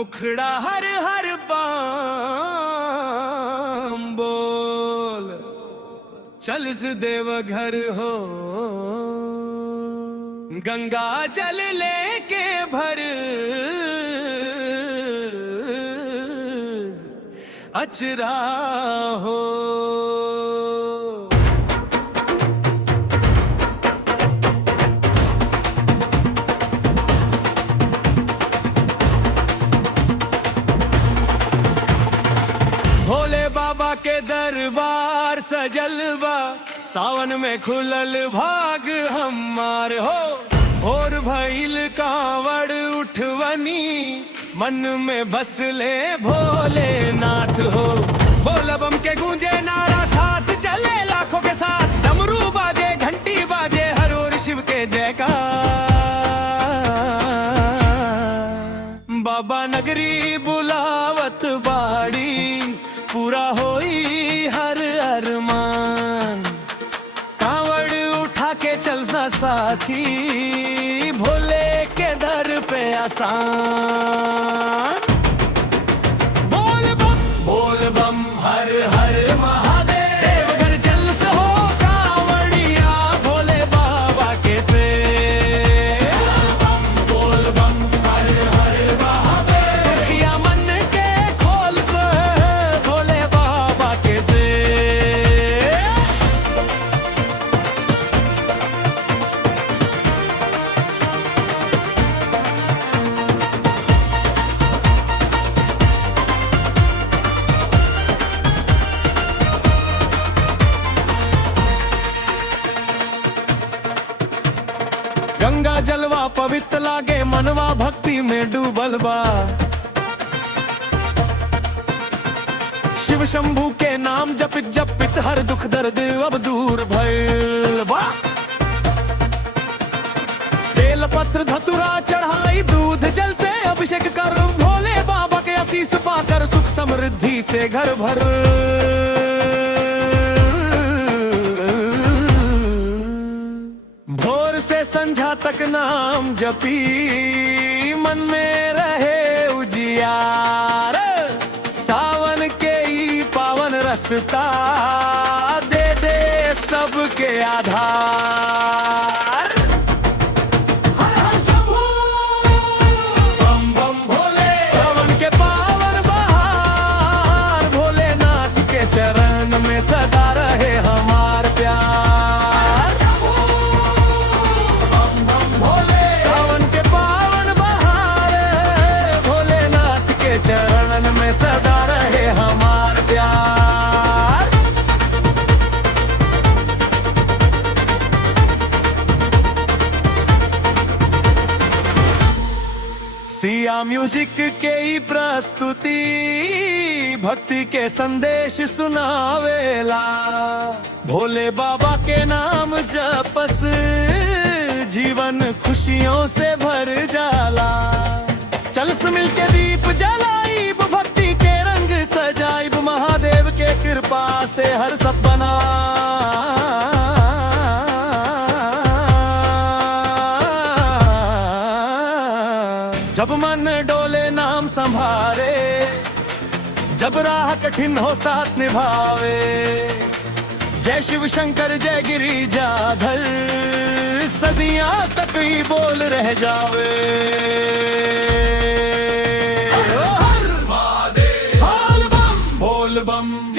मुखड़ा हर हर बाम बोल, चल से देवघर हो, गंगा जल लेके भर अचरा हो। भोले बाबा के दरबार सजलवा, सावन में खुलल भाग हमार हो। और भइल कांवड़ उठवनी, मन में बसले भोलेनाथ हो। बोल बम के गूंजे नारा, साथ चले लाखों के साथ, डमरू बाजे घंटी बाजे हर ओर शिव के जयकार। बाबा नगरी बुलावत बाड़ी, पूरा होई हर अरमान। कांवड़ उठा के चलना साथी, भोले के दर पे आसान। बोल बम हर हर महादेव, देवघर चल से हो कांवड़िया, भोले बाबा के से। बोल बम हर हर महादेव, दुखिया मन के खोल से, भोले बाबा के से। गंगा जलवा पवित्र लागे, मनवा भक्ति में डूबल बा। शिव शंभू के नाम जपित जपित, हर दुख दर्द अब दूर भइल बा। बेल पत्र धतुरा चढ़ाई, दूध जल से अभिषेक कर, भोले बाबा के आशीष पाकर सुख समृद्धि से घर भर। संझा तक नाम जपी, मन में रहे उजियार। सावन के ही पावन रसता, दे दे सबके आधार। हर हर शंभू बम बम भोले, सावन के पावन बहार, भोलेनाथ के चरण में सदा रहे हमार प्यार। चरण में सदा रहे हमार प्यार। सिया म्यूजिक के ही प्रस्तुति, भक्ति के संदेश सुनावेला। भोले बाबा के नाम जपस, जीवन खुशियों से भर जाला। चल से मिल के दीप जलाइब, भक्ति के रंग सजाइब, महादेव के कृपा से हर सपना। जब मन डोले नाम संभारे, जब राह कठिन हो साथ निभावे। जय शिव शंकर जय गिरिजाधर, सदियां तक ही बोल रह जावे। बोल बम